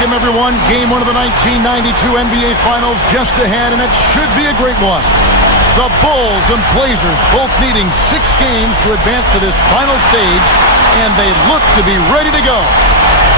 Welcome, everyone. Game 1 of the 1992 NBA Finals just ahead, and it should be a great one. The Bulls and Blazers both needing 6 games to advance to this final stage, and they look to be ready to go.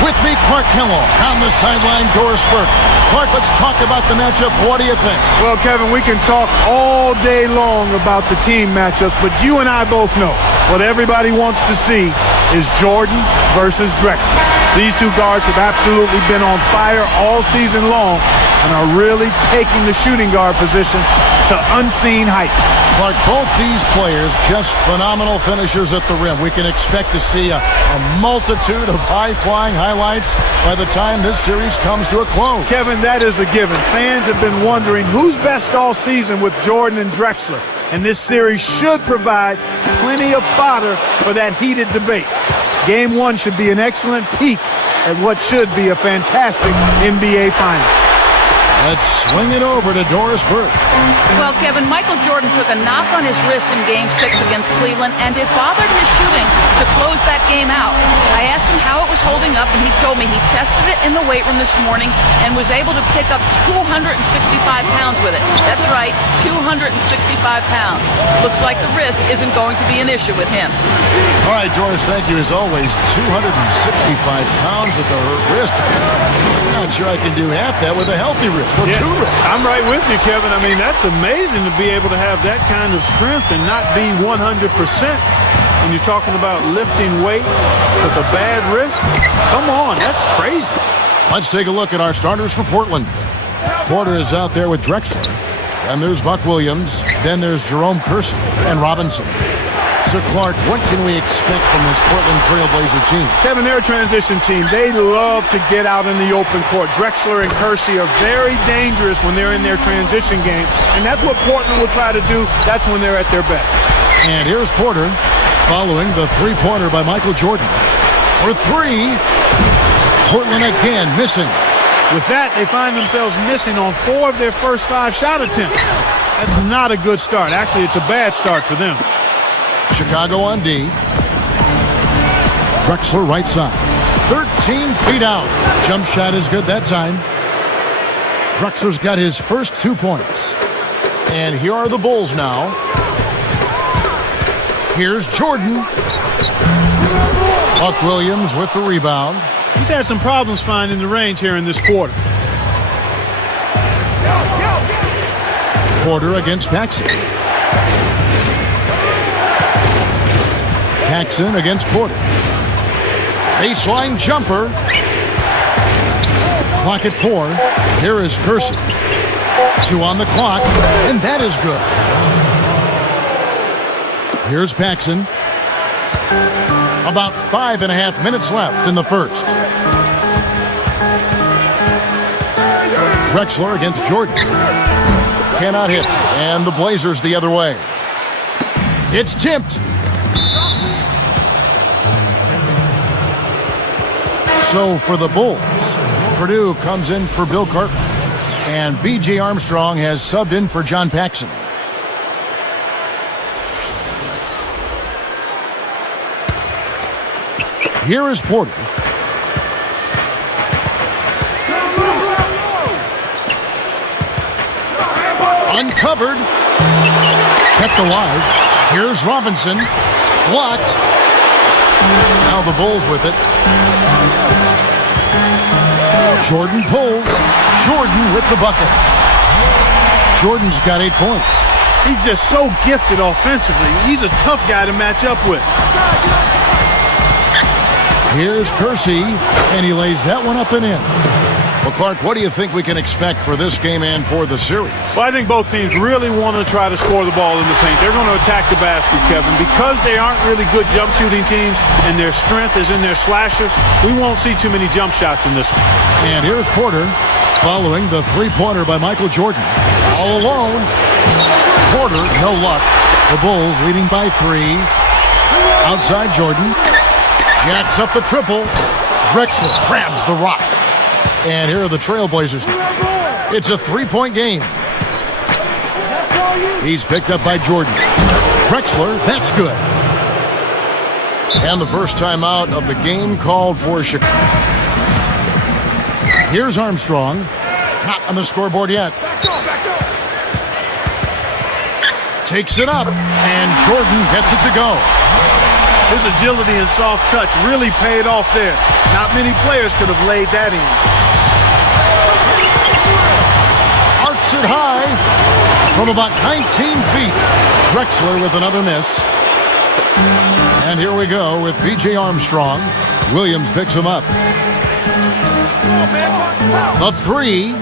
With me, Clark Kellogg. On the sideline, Doris Burke. Clark, let's talk about the matchup. What do you think? Well, Kevin, we can talk all day long about the team matchups, but you and I both know what everybody wants to see is Jordan versus Drexler. These two guards have absolutely been on fire all season long and are really taking the shooting guard position to unseen heights. Clark, both these players just phenomenal finishers at the rim. We can expect to see a multitude of high-flying highlights by the time this series comes to a close. Kevin, that is a given. Fans have been wondering who's best all season with Jordan and Drexler, and this series should provide plenty of fodder for that heated debate. Game 1 should be an excellent peek at what should be a fantastic NBA final. Let's swing it over to Doris Burke. Well, Kevin, Michael Jordan took a knock on his wrist in Game 6 against Cleveland, and it bothered his shooting to close that game out. I asked him how it was holding up, and he told me he tested it in the weight room this morning and was able to pick up 265 pounds with it. That's right, 265 pounds. Looks like the wrist isn't going to be an issue with him. All right, Doris, thank you as always. 265 pounds with the wrist. I'm not sure I can do half that with a healthy wrist. Or 2 wrists. I'm right with you, Kevin. I mean, that's amazing to be able to have that kind of strength and not be 100% when you're talking about lifting weight with a bad wrist. Come on, that's crazy. Let's take a look at our starters for Portland. Porter is out there with Drexler. Then there's Buck Williams. Then there's Jerome Kersey and Robinson. So, Clark, what can we expect from this Portland Trailblazer team? Kevin, they're a transition team. They love to get out in the open court. Drexler and Kersey are very dangerous when they're in their transition game, and that's what Portland will try to do. That's when they're at their best. And here's Porter following the three-pointer by Michael Jordan. For 3, Portland again missing. With that, they find themselves missing on 4 of their first 5 shot attempts. That's not a good start. Actually, it's a bad start for them. Chicago on D. Drexler right side. 13 feet out. Jump shot is good that time. Drexler's got his first 2 points. And here are the Bulls now. Here's Jordan. Buck Williams with the rebound. He's had some problems finding the range here in this quarter. Porter against Paxson. Paxson against Porter. Baseline jumper. Clock at 4. Here is Kersey. 2 on the clock, and that is good. Here's Paxson. About 5.5 minutes left in the first. Drexler against Jordan. Cannot hit, and the Blazers the other way. It's tipped. So for the Bulls, Purdue comes in for Bill Cartman, and B.J. Armstrong has subbed in for John Paxson. Here is Porter. Uncovered. Kept alive. Here's Robinson. Blocked. Now the Bulls with it. Jordan pulls. Jordan with the bucket. Jordan's got 8 points. He's just so gifted offensively. He's a tough guy to match up with. Here's Kersey, and he lays that one up and in. Well, Clark, what do you think we can expect for this game and for the series? Well, I think both teams really want to try to score the ball in the paint. They're going to attack the basket, Kevin. Because they aren't really good jump shooting teams and their strength is in their slashers, we won't see too many jump shots in this one. And here's Porter following the three-pointer by Michael Jordan. All alone. Porter, no luck. The Bulls leading by 3. Outside Jordan. Jacks up the triple. Drexler grabs the rock. And here are the Trailblazers. It's a 3-point game. He's picked up by Jordan. Drexler, that's good. And the first timeout of the game called for Chicago. Here's Armstrong. Not on the scoreboard yet. Takes it up, and Jordan gets it to go. His agility and soft touch really paid off there. Not many players could have laid that in. Arcs it high from about 19 feet. Drexler with another miss. And here we go with B.J. Armstrong. Williams picks him up. The three.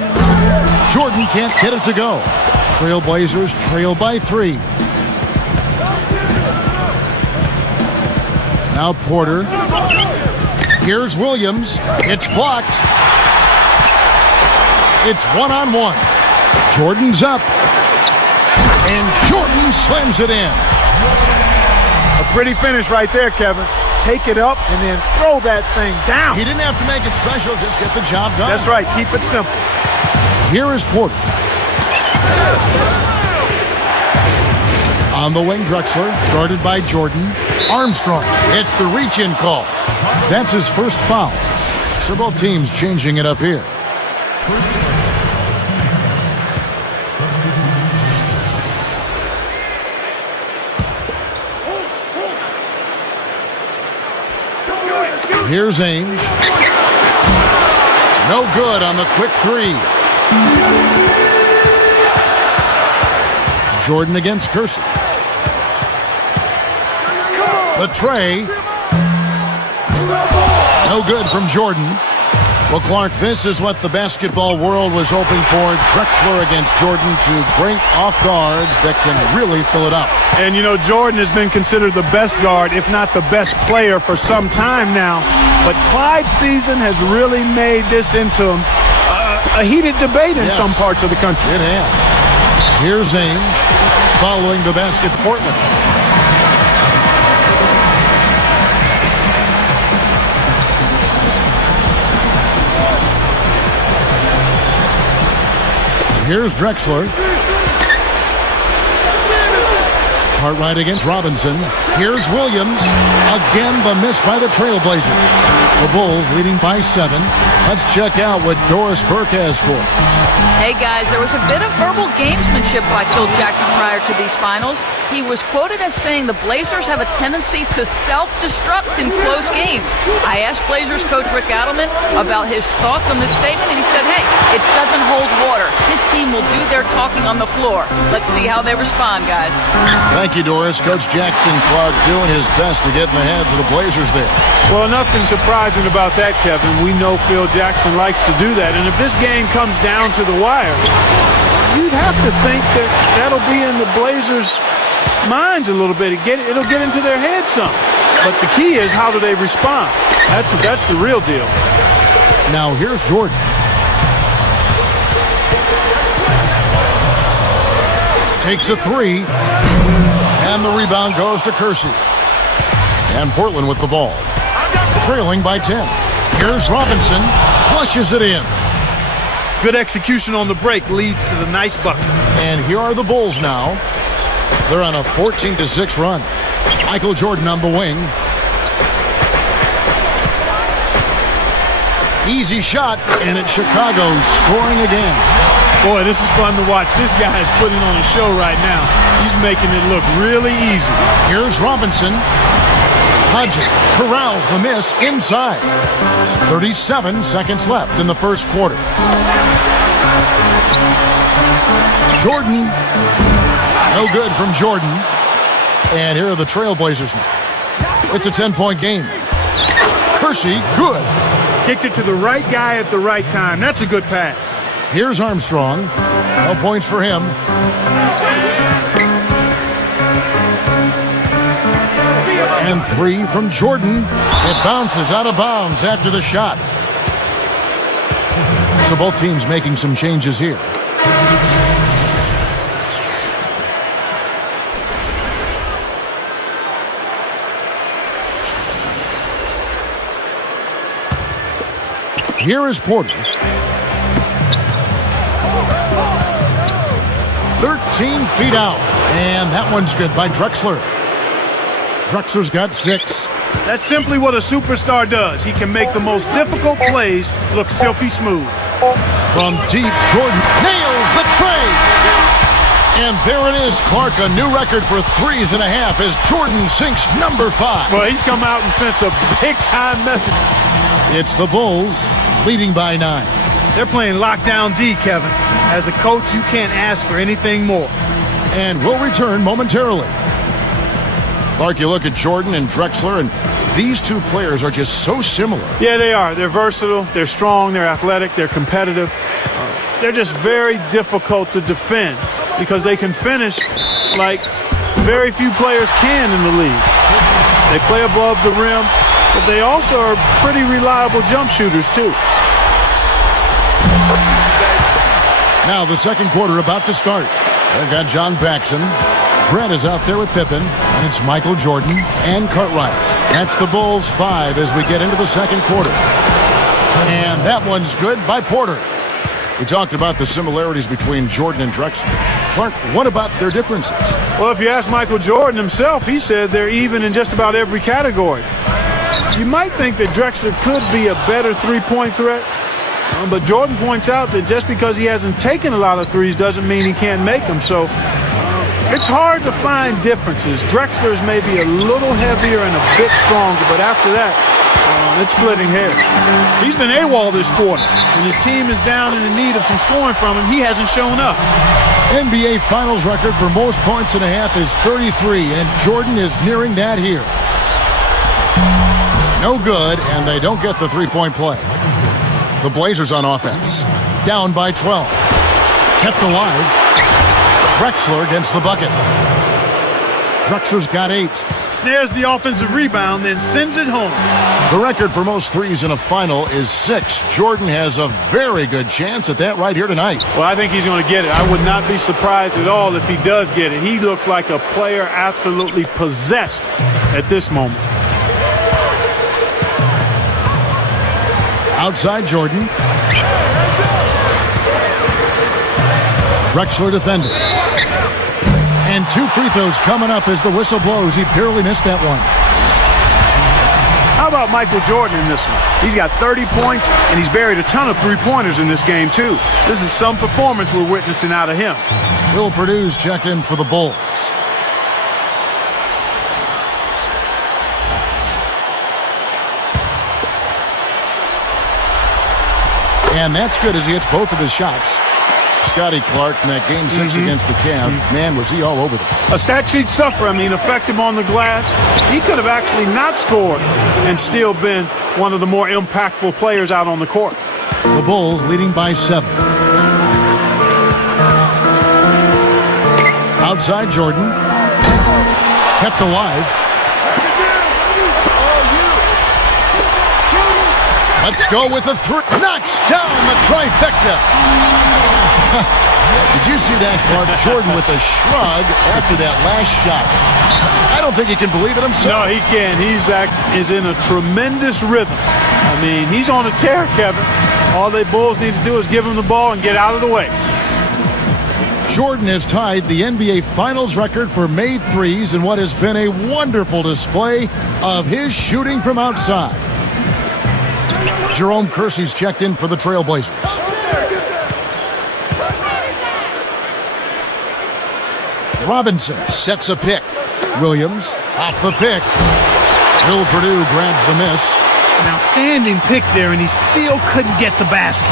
Jordan can't get it to go. Trailblazers trail by 3. Now Porter. Here's Williams. It's blocked. It's one-on-one. Jordan's up. And Jordan slams it in. A pretty finish right there, Kevin. Take it up and then throw that thing down. He didn't have to make it special, just get the job done. That's right. Keep it simple. Here is Porter. On the wing, Drexler, guarded by Jordan. Armstrong. It's the reach-in call. That's his first foul. So both teams changing it up here. Here's Ainge. No good on the quick 3. Jordan against Kersey. The tray. No good from Jordan. Well, Clark, this is what the basketball world was hoping for. Drexler against Jordan, to break off guards that can really fill it up. And, you know, Jordan has been considered the best guard, if not the best player, for some time now. But Clyde's season has really made this into a heated debate in some parts of the country. It has. Here's Ainge following the basket. Portland. Here's Drexler. Cartwright against Robinson. Here's Williams. Again, the miss by the Trailblazers. The Bulls leading by 7. Let's check out what Doris Burke has for us. Hey guys, there was a bit of verbal gamesmanship by Phil Jackson prior to these finals. He was quoted as saying the Blazers have a tendency to self-destruct in close games. I asked Blazers coach Rick Adelman about his thoughts on this statement, and he said, hey, it doesn't hold water. His team will do their talking on the floor. Let's see how they respond, guys. Thank you, Doris. Coach Jackson Clark doing his best to get in the heads of the Blazers there. Well, nothing surprising about that, Kevin. We know Phil Jackson likes to do that. And if this game comes down to the wire, you'd have to think that that'll be in the Blazers' minds a little bit. It'll get into their head some. But the key is, how do they respond? That's the real deal. Now here's Jordan. Takes a 3. And the rebound goes to Kersey. And Portland with the ball. Trailing by 10. Here's Robinson. Flushes it in. Good execution on the break leads to the nice bucket. And here are the Bulls now. They're on a 14-6 run. Michael Jordan on the wing. Easy shot, and it's Chicago scoring again. Boy, this is fun to watch. This guy is putting on a show right now. He's making it look really easy. Here's Robinson. Hodges corrals the miss inside. 37 seconds left in the first quarter. Jordan. No good from Jordan. And here are the Trailblazers now. It's a 10-point game. Kersey, good. Kicked it to the right guy at the right time. That's a good pass. Here's Armstrong. No points for him. And 3 from Jordan. It bounces out of bounds after the shot. So both teams making some changes here. Here is Porter. 13 feet out. And that one's good by Drexler. Drexler's got 6. That's simply what a superstar does. He can make the most difficult plays look silky smooth. From deep, Jordan nails the tray. And there it is, Clark, a new record for 3.5 as Jordan sinks number 5. Well, he's come out and sent a big-time message. It's the Bulls leading by 9. They're playing lockdown D, Kevin. As a coach, you can't ask for anything more. And we'll return momentarily. Clark, you look at Jordan and Drexler, and these two players are just so similar. Yeah, they are. They're versatile, they're strong, they're athletic, they're competitive. They're just very difficult to defend because they can finish like very few players can in the league. They play above the rim, but they also are pretty reliable jump shooters, too. Now the second quarter about to start. They've got John Paxson. Brett is out there with Pippen, and it's Michael Jordan and Cartwright. That's the Bulls 5 as we get into the second quarter. And that one's good by Porter. We talked about the similarities between Jordan and Drexler. Clark, what about their differences? Well, if you ask Michael Jordan himself, he said they're even in just about every category. You might think that Drexler could be a better three-point threat, but Jordan points out that just because he hasn't taken a lot of threes doesn't mean he can't make them. So it's hard to find differences. Drexler is maybe a little heavier and a bit stronger, but after that, it's splitting hairs. He's been AWOL this quarter. When his team is down and in need of some scoring from him, he hasn't shown up. NBA Finals record for most points and a half is 33, and Jordan is nearing that here. No good, and they don't get the three-point play. The Blazers on offense. Down by 12. Kept alive. Drexler against the bucket. Drexler's got 8. Snares the offensive rebound, then sends it home. The record for most threes in a final is 6. Jordan has a very good chance at that right here tonight. Well, I think he's going to get it. I would not be surprised at all if he does get it. He looks like a player absolutely possessed at this moment. Outside Jordan. Drexler defended. And 2 free throws coming up as the whistle blows. He barely missed that one. How about Michael Jordan in this one? He's got 30 points, and he's buried a ton of three-pointers in this game, too. This is some performance we're witnessing out of him. Will Purdue's checked in for the Bulls. And that's good as he hits both of his shots. Scotty Clark in that Game 6 against the Cavs, man, was he all over them. A stat sheet stuffer. I mean, effective on the glass. He could have actually not scored and still been one of the more impactful players out on the court. The Bulls leading by 7. Outside Jordan. Kept alive. Let's go with a 3. Knocks down the trifecta. Did you see that, Clark? Jordan with a shrug after that last shot. I don't think he can believe it himself. No, he can't. He's in a tremendous rhythm. I mean, he's on a tear, Kevin. All the Bulls need to do is give him the ball and get out of the way. Jordan has tied the NBA Finals record for made threes in what has been a wonderful display of his shooting from outside. Jerome Kersey's checked in for the Trailblazers. Robinson sets a pick. Williams off the pick. Will Purdue grabs the miss. An outstanding pick there, and he still couldn't get the basket.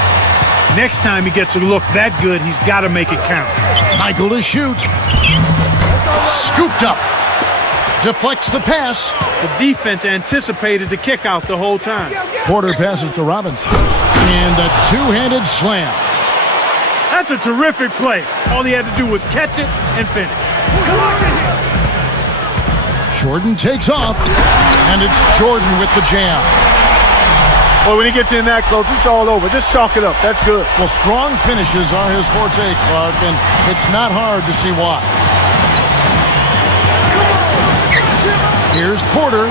Next time he gets a look that good, he's got to make it count. Michael to shoot. Scooped up. Deflects the pass. The defense anticipated the kick out the whole time. Porter passes to Robinson. And a two-handed slam. That's a terrific play. All he had to do was catch it and finish. Jordan takes off. And it's Jordan with the jam. Well, when he gets in that close, it's all over. Just chalk it up. That's good. Well, strong finishes are his forte, Clark, and it's not hard to see why. Here's Porter.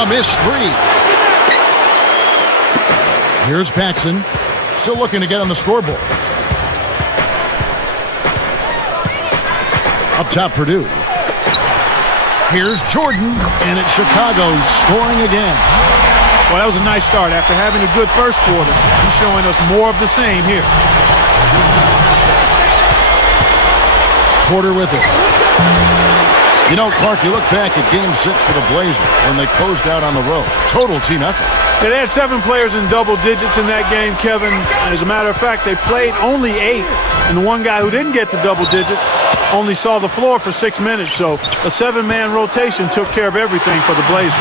A missed 3. Here's Paxson. Still looking to get on the scoreboard. Up top, Purdue. Here's Jordan, and it's Chicago scoring again. Well, that was a nice start. After having a good first quarter, he's showing us more of the same here. Porter with it. You know, Clark, you look back at Game 6 for the Blazers when they closed out on the road. Total team effort. Yeah, they had 7 players in double digits in that game, Kevin. As a matter of fact, they played only 8. And the one guy who didn't get to double digits only saw the floor for 6 minutes. So a 7-man rotation took care of everything for the Blazers.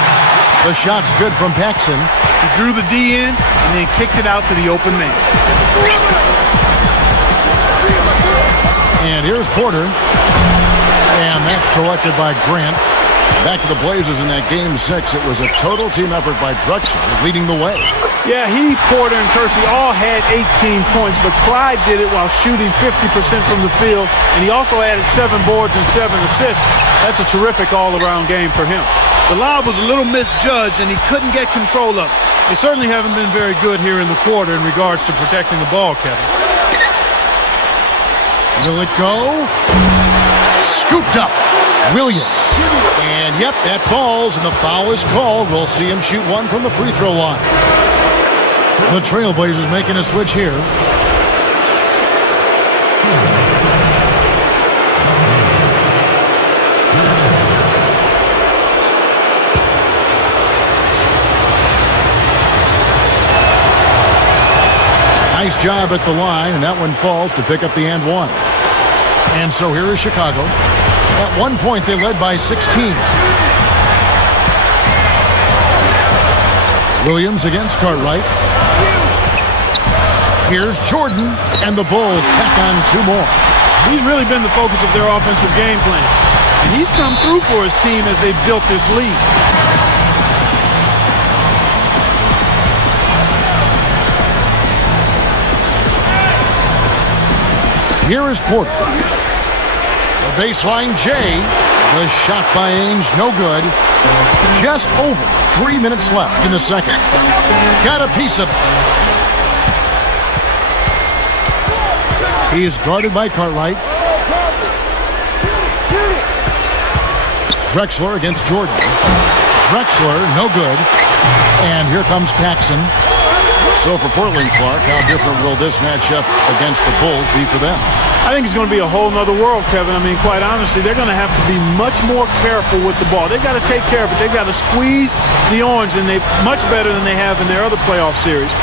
The shot's good from Paxson. He drew the D in and then kicked it out to the open man. And here's Porter. And that's collected by Grant. Back to the Blazers in that Game 6. It was a total team effort by Drexler leading the way. Yeah, he, Porter, and Kersey all had 18 points, but Clyde did it while shooting 50% from the field, and he also added 7 boards and 7 assists. That's a terrific all-around game for him. The lob was a little misjudged, and he couldn't get control of it. They certainly haven't been very good here in the quarter in regards to protecting the ball, Kevin. Will it go? Scooped up. Williams. And, yep, that falls, and the foul is called. We'll see him shoot one from the free throw line. The Trailblazers making a switch here. Nice job at the line, and that one falls to pick up the and one. And so here is Chicago. At one point, they led by 16. Williams against Cartwright. Here's Jordan, and the Bulls tack on 2 more. He's really been the focus of their offensive game plan. And he's come through for his team as they've built this lead. Here is Porter. The baseline J. The shot by Ainge, no good. Just over 3 minutes left in the second. Got a piece of it. He is guarded by Cartwright. Drexler against Jordan. Drexler, no good. And here comes Paxson. So for Portland, Clark, how different will this matchup against the Bulls be for them? I think it's going to be a whole nother world, Kevin. I mean, quite honestly, they're going to have to be much more careful with the ball. They've got to take care of it. They've got to squeeze the orange, and they much better than they have in their other playoff series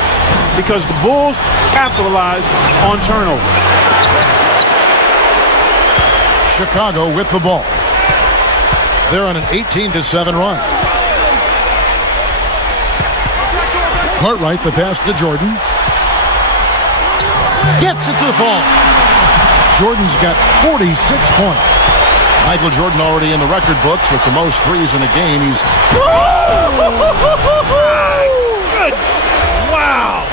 because the Bulls capitalize on turnover. Chicago with the ball. They're on an 18-7 run. Cartwright, the pass to Jordan. Gets it to the fall. Jordan's got 46 points. Michael Jordan already in the record books with the most threes in a game. He's... Good. Wow.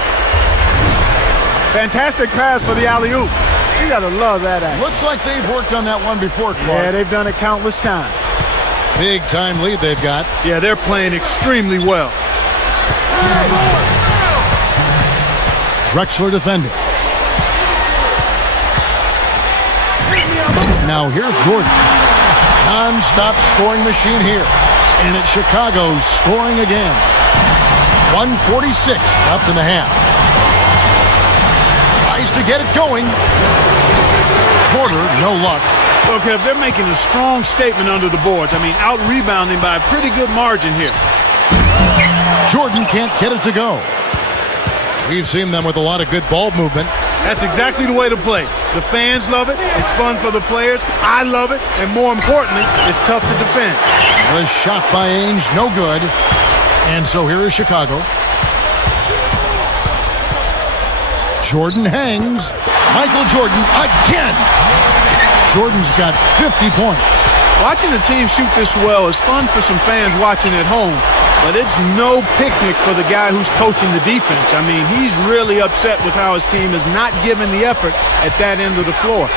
Fantastic pass for the alley-oop. You got to love that action. Looks like they've worked on that one before, Clark. Yeah, they've done it countless times. Big time lead they've got. Yeah, they're playing extremely well. Drexler defending. Now here's Jordan. Non-stop scoring machine here. And it's Chicago scoring again. 1:46 left in the half. Tries to get it going. Porter, no luck. Okay, if they're making a strong statement under the boards, I mean, out-rebounding by a pretty good margin here. Jordan can't get it to go. We've seen them with a lot of good ball movement. That's exactly the way to play. The fans love it. It's fun for the players. I love it. And more importantly, it's tough to defend. The shot by Ainge, no good. And so here is Chicago. Jordan hangs. Michael Jordan again. Jordan's got 50 points. Watching a team shoot this well is fun for some fans watching at home, but it's no picnic for the guy who's coaching the defense. I mean, he's really upset with how his team is not giving the effort at that end of the floor.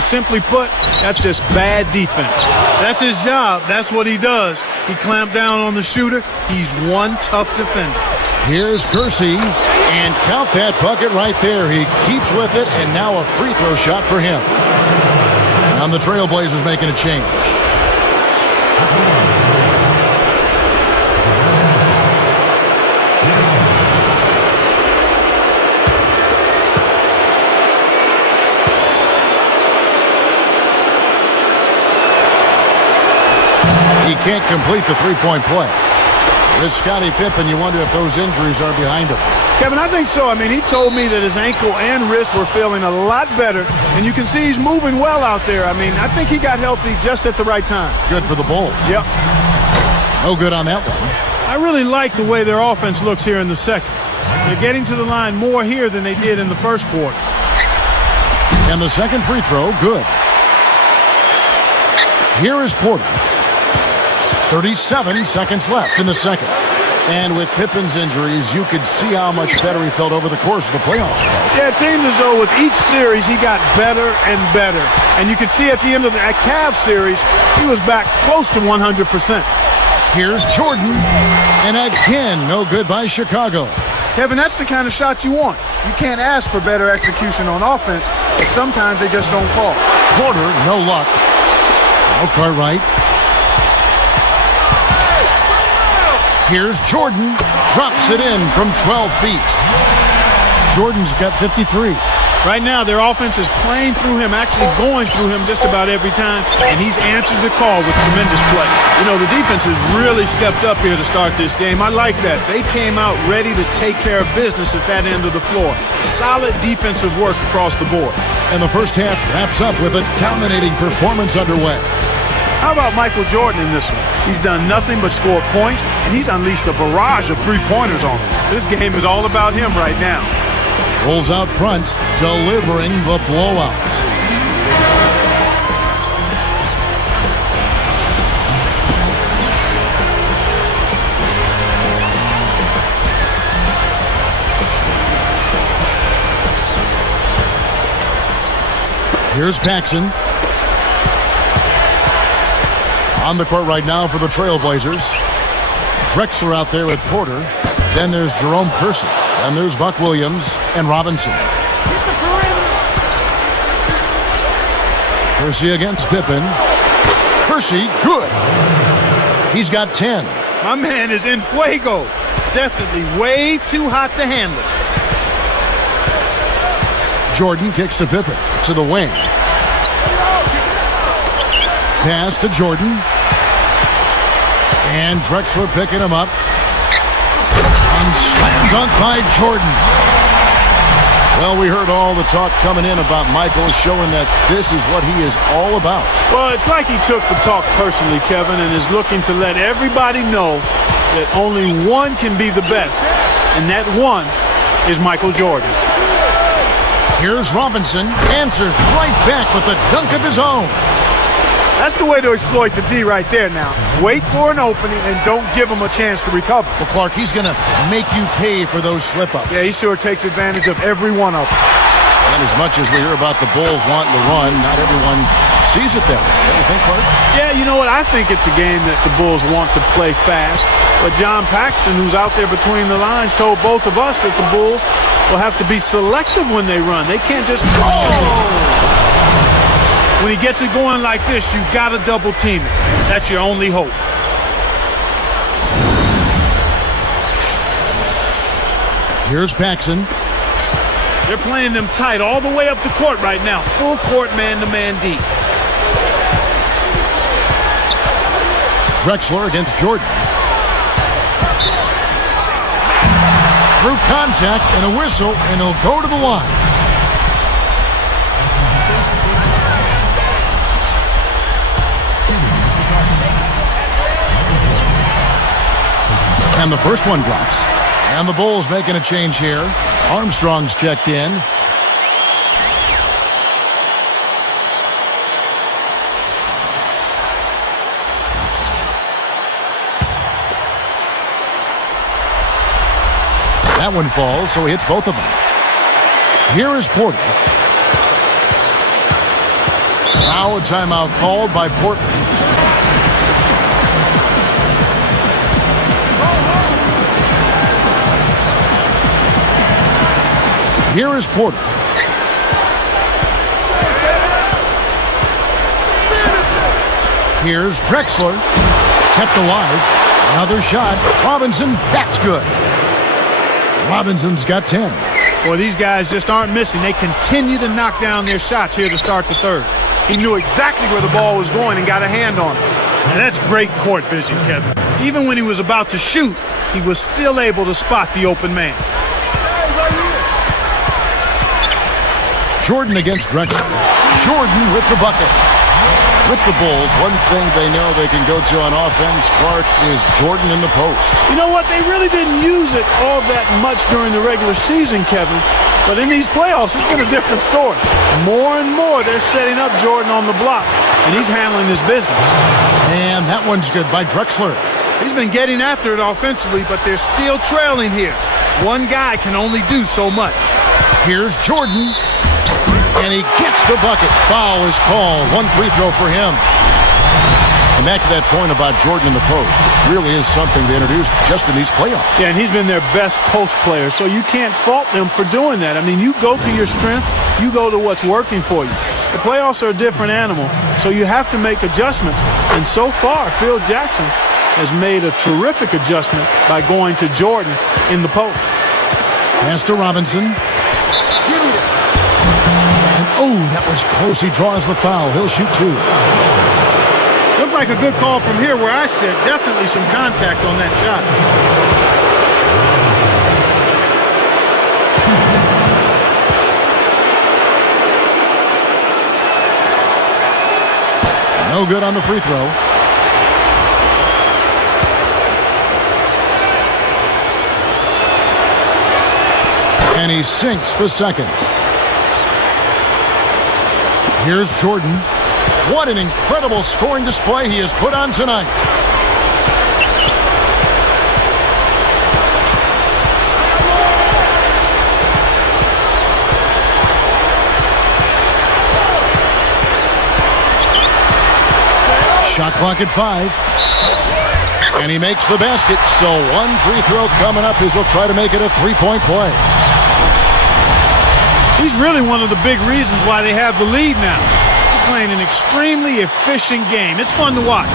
Simply put, that's just bad defense. That's his job. That's what he does. He clamped down on the shooter. He's one tough defender. Here's Kersey, and count that bucket right there. He keeps with it, and now a free throw shot for him. And the Trailblazers making a change. can't complete the three-point play. With Scottie Pippen, you wonder if those injuries are behind him. Kevin, I think so. I mean, he told me that his ankle and wrist were feeling a lot better, and you can see he's moving well out there. I mean, I think he got healthy just at the right time. Good for the Bulls. Yep. No good on that one. I really like the way their offense looks here in the second. They're getting to the line more here than they did in the first quarter. And the second free throw, good. Here is Porter. 37 seconds left in the second. And with Pippen's injuries, you could see how much better he felt over the course of the playoffs. Yeah, it seemed as though with each series he got better and better. And you could see at the end of that Cavs series, he was back close to 100%. Here's Jordan. And again, no good by Chicago. Kevin, that's the kind of shot you want. You can't ask for better execution on offense, but sometimes they just don't fall. Porter, no luck. Now Cartwright. Here's Jordan. Drops it in from 12 feet. Jordan's got 53. Right now, their offense is playing through him, actually going through him just about every time, and he's answered the call with tremendous play. You know, the defense has really stepped up here to start this game. I like that. They came out ready to take care of business at that end of the floor. Solid defensive work across the board. And the first half wraps up with a dominating performance underway. How about Michael Jordan in this one? He's done nothing but score points, and he's unleashed a barrage of three-pointers on him. This game is all about him right now. Bulls out front, delivering the blowout. Here's Paxson. On the court right now for the Trailblazers. Drexler out there with Porter. Then there's Jerome Kersey. And there's Buck Williams and Robinson. Kersey against Pippen. Kersey, good. He's got 10. My man is in fuego. Definitely way too hot to handle. Jordan kicks to Pippen. To the wing. Pass to Jordan. And Drexler picking him up. And slam dunk by Jordan. Well, we heard all the talk coming in about Michael, showing that this is what he is all about. Well, it's like he took the talk personally, Kevin, and is looking to let everybody know that only one can be the best, and that one is Michael Jordan. Here's Robinson, answers right back with a dunk of his own. That's the way to exploit the D right there now. Wait for an opening and don't give him a chance to recover. Well, Clark, he's going to make you pay for those slip-ups. Yeah, he sure takes advantage of every one of them. And as much as we hear about the Bulls wanting to run, not everyone sees it that way. Don't you think, Clark? Yeah, you know what? I think it's a game that the Bulls want to play fast. But John Paxson, who's out there between the lines, told both of us that the Bulls will have to be selective when they run. They can't just go. When he gets it going like this, you've got to double team it. That's your only hope. Here's Paxson. They're playing them tight all the way up the court right now. Full court man-to-man deep. Drexler against Jordan. Through contact and a whistle, and he'll go to the line. And the first one drops. And the Bulls making a change here. Armstrong's checked in. That one falls, so he hits both of them. Here is Porter. Now a timeout called by Portland. Here is Porter. Here's Drexler. Kept alive. Another shot. Robinson, that's good. Robinson's got 10. Boy, these guys just aren't missing. They continue to knock down their shots here to start the third. He knew exactly where the ball was going and got a hand on it. And that's great court vision, Kevin. Even when he was about to shoot, he was still able to spot the open man. Jordan against Drexler. Jordan with the bucket. With the Bulls, one thing they know they can go to on offense, Clark, is Jordan in the post. You know what? They really didn't use it all that much during the regular season, Kevin. But in these playoffs, it's been a different story. More and more, they're setting up Jordan on the block, and he's handling his business. And that one's good by Drexler. He's been getting after it offensively, but they're still trailing here. One guy can only do so much. Here's Jordan. And he gets the bucket. Foul is called. One free throw for him. And back to that point about Jordan in the post. It really is something they introduced just in these playoffs. Yeah, and he's been their best post player, so you can't fault them for doing that. I mean, you go to your strength, you go to what's working for you. The playoffs are a different animal, so you have to make adjustments. And so far, Phil Jackson has made a terrific adjustment by going to Jordan in the post. Pass to Robinson. Oh, that was close. He draws the foul. He'll shoot two. Looked like a good call from here where I sit. Definitely some contact on that shot. No good on the free throw. And he sinks the second. Here's Jordan. What an incredible scoring display he has put on tonight. Shot clock at 5. And he makes the basket. So one free throw coming up as he'll try to make it a three-point play. He's really one of the big reasons why they have the lead now. He's playing an extremely efficient game. It's fun to watch.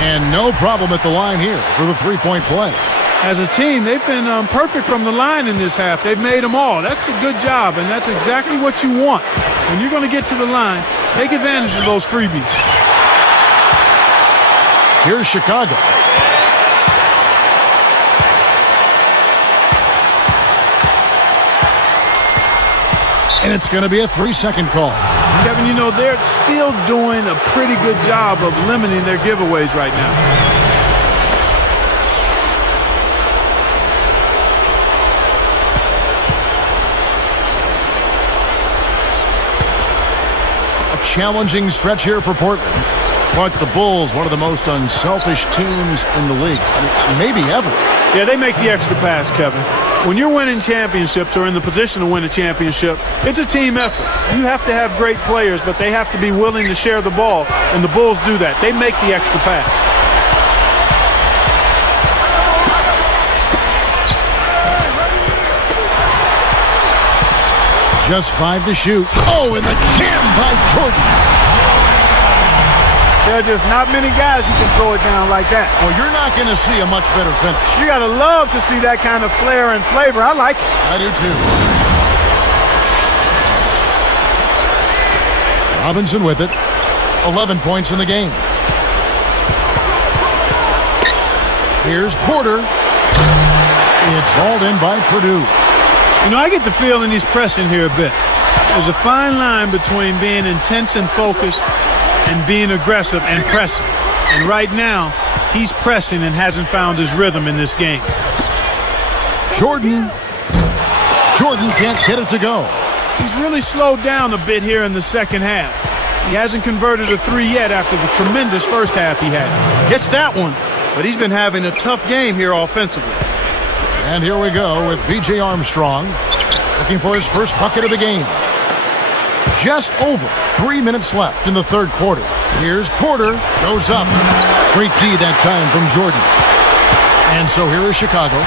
And no problem at the line here for the three-point play. As a team, they've been perfect from the line in this half. They've made them all. That's a good job, and that's exactly what you want. When you're going to get to the line, take advantage of those freebies. Here's Chicago. And it's going to be a 3-second call. Kevin, you know, they're still doing a pretty good job of limiting their giveaways right now. A challenging stretch here for Portland. But the Bulls, one of the most unselfish teams in the league, maybe ever. Yeah, they make the extra pass, Kevin. When you're winning championships or in the position to win a championship, it's a team effort. You have to have great players, but they have to be willing to share the ball, and the Bulls do that. They make the extra pass. Just 5 to shoot. Oh, and the jam by Jordan. There are just not many guys who can throw it down like that. Well, you're not going to see a much better finish. You got to love to see that kind of flair and flavor. I like it. I do too. Robinson with it. 11 points in the game. Here's Porter. It's hauled in by Purdue. You know, I get the feeling he's pressing here a bit. There's a fine line between being intense and focused and being aggressive and pressing. And right now, he's pressing and hasn't found his rhythm in this game. Jordan can't get it to go. He's really slowed down a bit here in the second half. He hasn't converted a three yet after the tremendous first half he had. Gets that one, but he's been having a tough game here offensively. And here we go with B.J. Armstrong looking for his first bucket of the game. Just over 3 minutes left in the third quarter. Here's Porter. Goes up. Great D that time from Jordan. And so here is Chicago.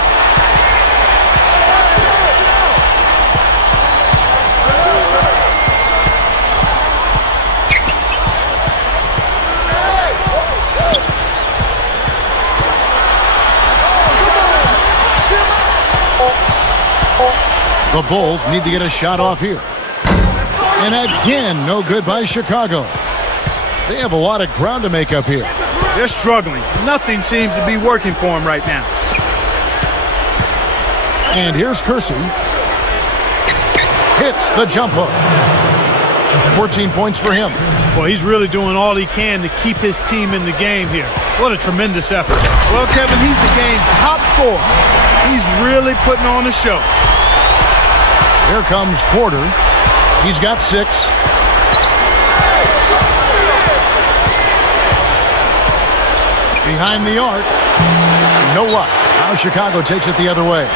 The Bulls need to get a shot off here. And again, no good by Chicago. They have a lot of ground to make up here. They're struggling. Nothing seems to be working for them right now. And here's Kersey. Hits the jump hook. 14 points for him. Well, he's really doing all he can to keep his team in the game here. What a tremendous effort. Well, Kevin, he's the game's top scorer. He's really putting on a show. Here comes Porter. He's got 6. Behind the arc. No luck. Now Chicago takes it the other way.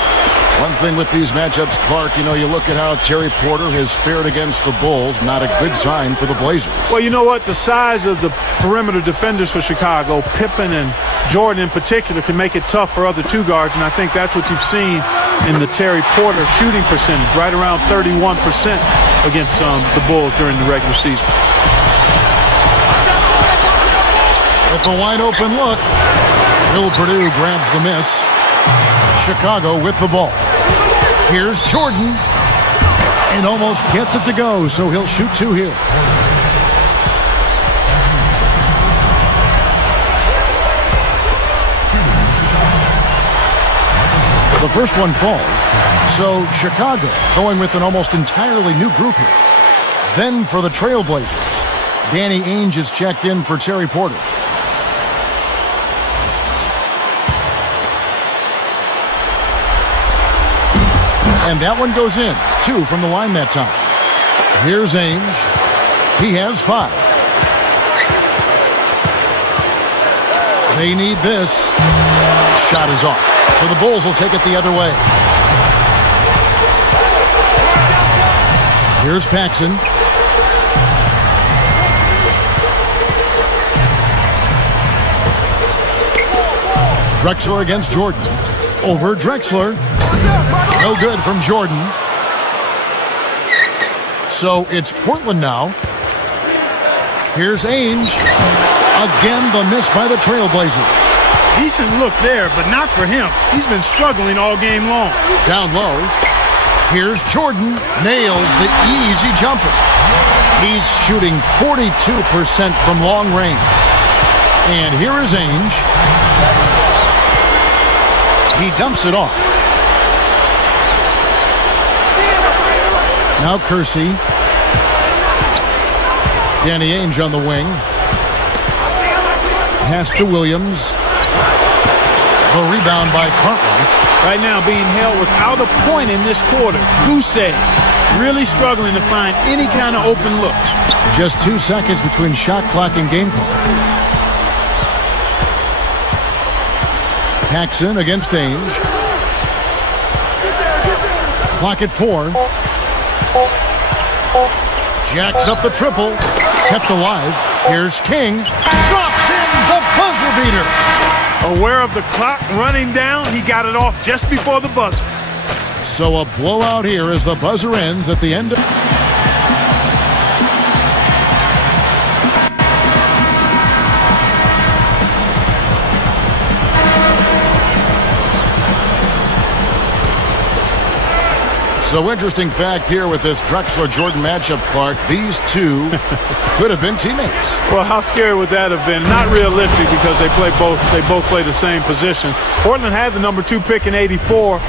One thing with these matchups, Clark, you look at how Terry Porter has fared against the Bulls. Not a good sign for the Blazers. Well, you know what? The size of the perimeter defenders for Chicago, Pippen and Jordan in particular, can make it tough for other two guards, and I think that's what you've seen in the Terry Porter shooting percentage, right around 31% against the Bulls during the regular season. With the wide open look, Bill Purdue grabs the miss. Chicago with the ball. Here's Jordan. And almost gets it to go, so he'll shoot 2 here. The first one falls. So Chicago going with an almost entirely new group here. Then for the Trailblazers, Danny Ainge is checked in for Terry Porter. And that one goes in. 2 from the line that time. Here's Ainge. He has 5. They need this. Shot is off. So the Bulls will take it the other way. Here's Paxson. Drexler against Jordan. Over Drexler. No good from Jordan. So it's Portland now. Here's Ainge. Again, the miss by the Trailblazers. Decent look there, but not for him. He's been struggling all game long. Down low. Here's Jordan. Nails the easy jumper. He's shooting 42% from long range. And here is Ainge. He dumps it off. Now Kersey. Danny Ainge on the wing. Pass to Williams. The rebound by Cartwright. Right now being held without a point in this quarter. Goose egg. Really struggling to find any kind of open looks. Just 2 seconds between shot clock and game clock. Paxson against Ainge. Clock at 4. Jacks up the triple. Kept alive. Here's King. Drops in the buzzer beater. Aware of the clock running down, he got it off just before the buzzer. So a blowout here as the buzzer ends at the end of... So interesting fact here with this Drexler-Jordan matchup, Clark. These two could have been teammates. Well, how scary would that have been? Not realistic because they both play the same position. Portland had the number 2 pick in '84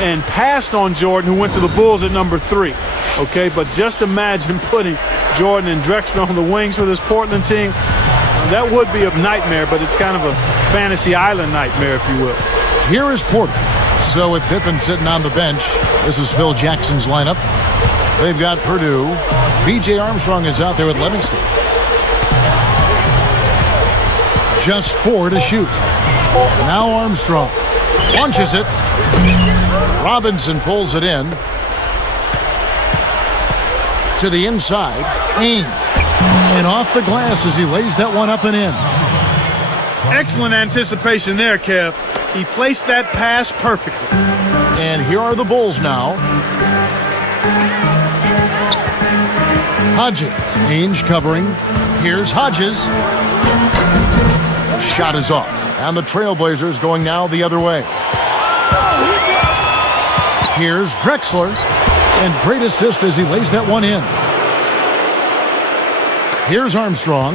and passed on Jordan, who went to the Bulls at number 3. Okay, but just imagine putting Jordan and Drexler on the wings for this Portland team. That would be a nightmare, but it's kind of a fantasy island nightmare, if you will. Here is Porter. So with Pippen sitting on the bench, this is Phil Jackson's lineup. They've got Purdue. B.J. Armstrong is out there with Livingston. Just 4 to shoot. Now Armstrong launches it. Robinson pulls it in. To the inside. Ainge. And off the glass as he lays that one up and in. Excellent anticipation there, Kev. He placed that pass perfectly. And here are the Bulls now. Hodges. Ainge covering. Here's Hodges. Shot is off. And the Trailblazers going now the other way. Here's Drexler. And great assist as he lays that one in. Here's Armstrong.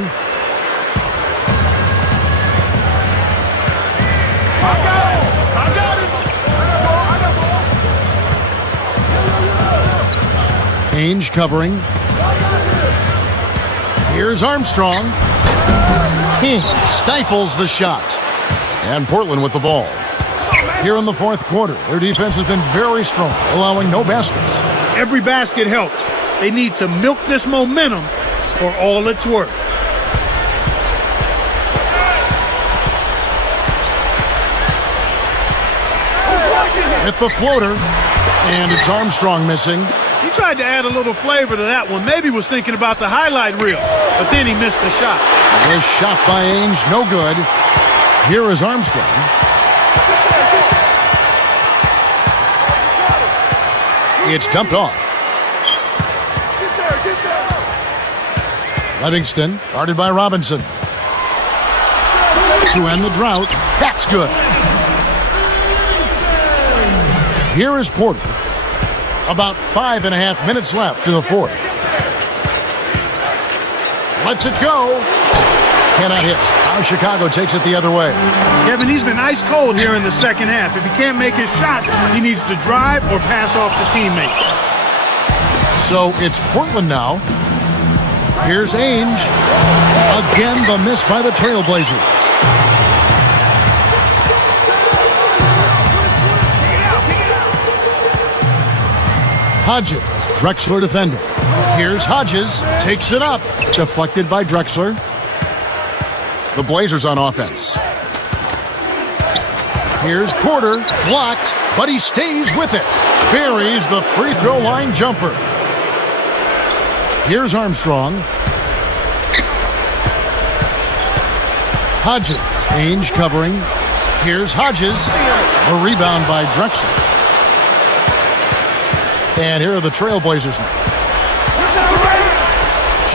Ainge covering. Here's Armstrong. King stifles the shot. And Portland with the ball. Here in the fourth quarter, their defense has been very strong, allowing no baskets. Every basket helps. They need to milk this momentum for all it's worth. Hit the floater, and it's Armstrong missing. He tried to add a little flavor to that one. Maybe was thinking about the highlight reel, but then he missed the shot. The shot by Ainge, no good. Here is Armstrong. It's dumped off. Livingston, guarded by Robinson. To end the drought, that's good. Here is Porter. About 5.5 minutes left in the fourth. Lets it go. Cannot hit. Now Chicago takes it the other way. Kevin, he's been ice cold here in the second half. If he can't make his shot, he needs to drive or pass off the teammate. So it's Portland now. Here's Ainge. Again, the miss by the Trailblazers. Hodges, Drexler defender. Here's Hodges, takes it up. Deflected by Drexler. The Blazers on offense. Here's Porter, blocked, but he stays with it. Buries the free throw line jumper. Here's Armstrong. Hodges, Ainge covering. Here's Hodges. A rebound by Drexler. And here are the Trailblazers now.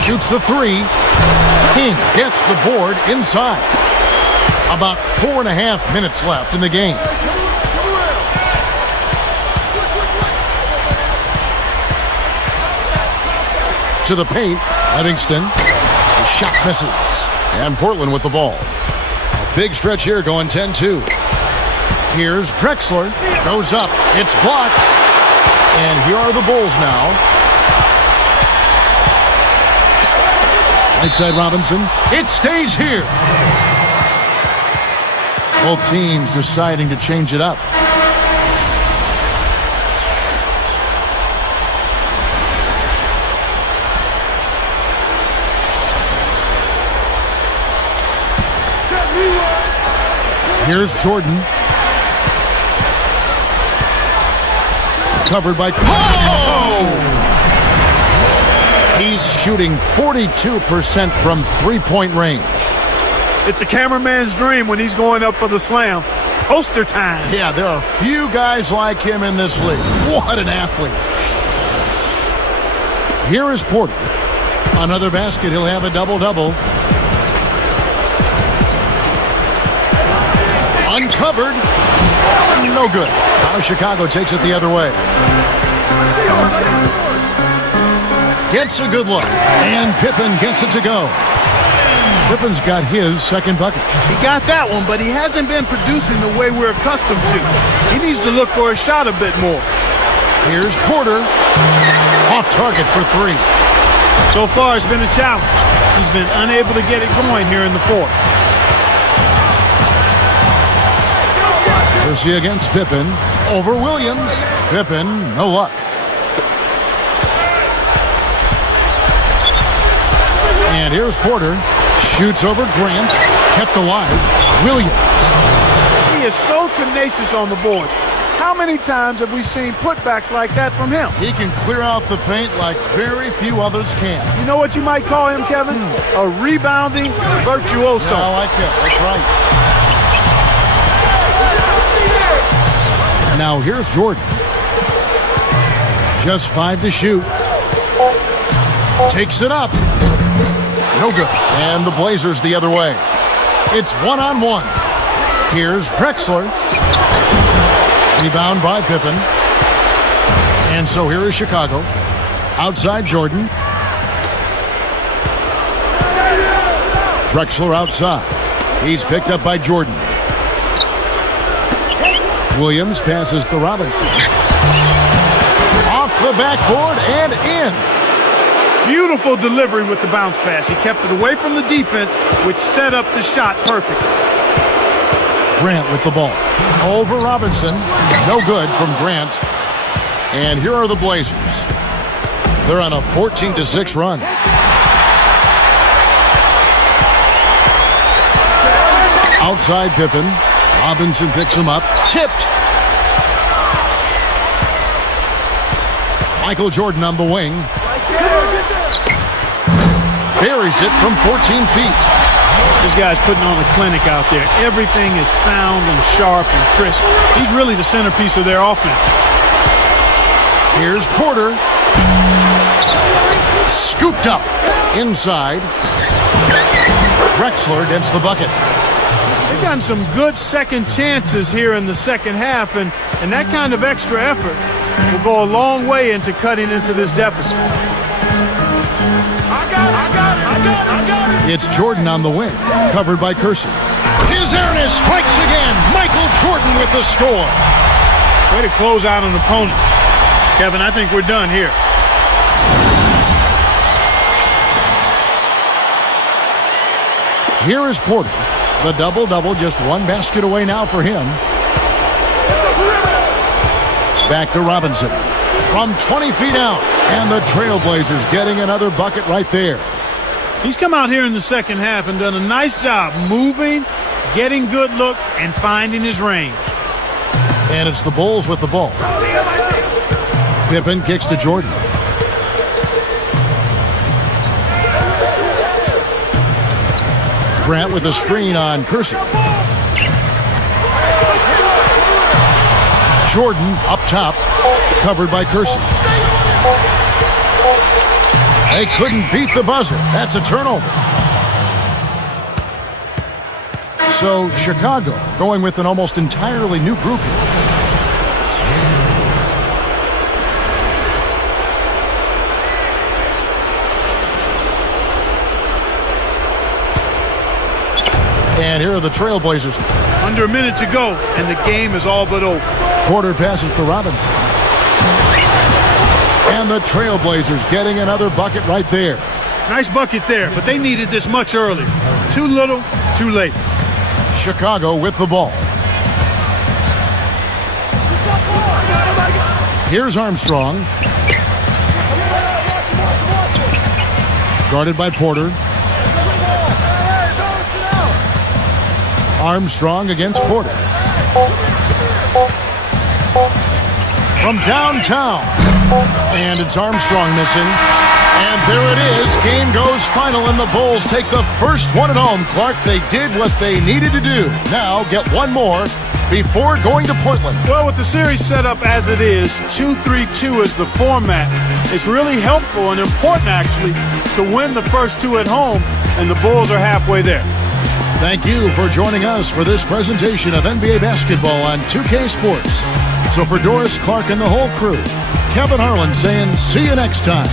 Shoots the three. King gets the board inside. About 4.5 minutes left in the game. To the paint, Livingston. The shot misses. And Portland with the ball. A big stretch here going 10-2. Here's Drexler. Goes up. It's blocked. And here are the Bulls now. Right side Robinson. It stays here. Both teams deciding to change it up. Here's Jordan. Covered by... Oh! He's shooting 42% from three-point range. It's a cameraman's dream when he's going up for the slam. Poster time. Yeah, there are few guys like him in this league. What an athlete. Here is Porter. Another basket. He'll have a double-double. Uncovered. No good. Now Chicago takes it the other way. Gets a good look. And Pippen gets it to go. Pippen's got his second bucket. He got that one, but he hasn't been producing the way we're accustomed to. He needs to look for a shot a bit more. Here's Porter. Off target for three. So far, it's been a challenge. He's been unable to get it going here in the fourth. Mercy against Pippen. Over Williams. Pippen, no luck. And here's Porter. Shoots over Grant. Kept alive. Williams. He is so tenacious on the board. How many times have we seen putbacks like that from him? He can clear out the paint like very few others can. You know what you might call him, Kevin? A rebounding virtuoso. Yeah, I like that. That's right. Now here's Jordan. Just 5 to shoot. Takes it up. No good. And the Blazers the other way. It's 1-on-1. Here's Drexler. Rebound by Pippen. And so here is Chicago. Outside Jordan. Drexler outside. He's picked up by Jordan. Williams passes to Robinson. Off the backboard and in. Beautiful delivery with the bounce pass. He kept it away from the defense, which set up the shot perfectly. Grant with the ball. Over Robinson. No good from Grant. And here are the Blazers. They're on a 14-6 run. Outside Pippen. Robinson picks him up. Tipped. Michael Jordan on the wing. Buries it from 14 feet. This guy's putting on a clinic out there. Everything is sound and sharp and crisp. He's really the centerpiece of their offense. Here's Porter. Scooped up. Inside. Drexler gets the bucket. They've gotten some good second chances here in the second half, and that kind of extra effort will go a long way into cutting into this deficit. I got it. It's Jordan on the wing, covered by Kersey. His airness strikes again. Michael Jordan with the score. Way to close out an opponent. Kevin, I think we're done here. Here is Porter. The double-double, just one basket away now for him. Back to Robinson. From 20 feet out. And the Trailblazers getting another bucket right there. He's come out here in the second half and done a nice job moving, getting good looks, and finding his range. And it's the Bulls with the ball. Pippen kicks to Jordan. Grant with a screen on Kersey. Jordan up top, covered by Kersey. They couldn't beat the buzzer. That's a turnover. So Chicago going with an almost entirely new group here. And here are the Trailblazers. Under a minute to go, and the game is all but over. Porter passes to Robinson. And the Trailblazers getting another bucket right there. Nice bucket there, but they needed this much earlier. Too little, too late. Chicago with the ball. Here's Armstrong. Guarded by Porter. Armstrong against Porter. From downtown. And it's Armstrong missing. And there it is. Game goes final, and the Bulls take the first one at home. Clark, they did what they needed to do. Now get one more before going to Portland. Well, with the series set up as it is, 2-3-2 is the format. It's really helpful and important, actually, to win the first two at home, and the Bulls are halfway there. Thank you for joining us for this presentation of NBA basketball on 2K Sports. So for Doris, Clark, and the whole crew, Kevin Harlan saying see you next time.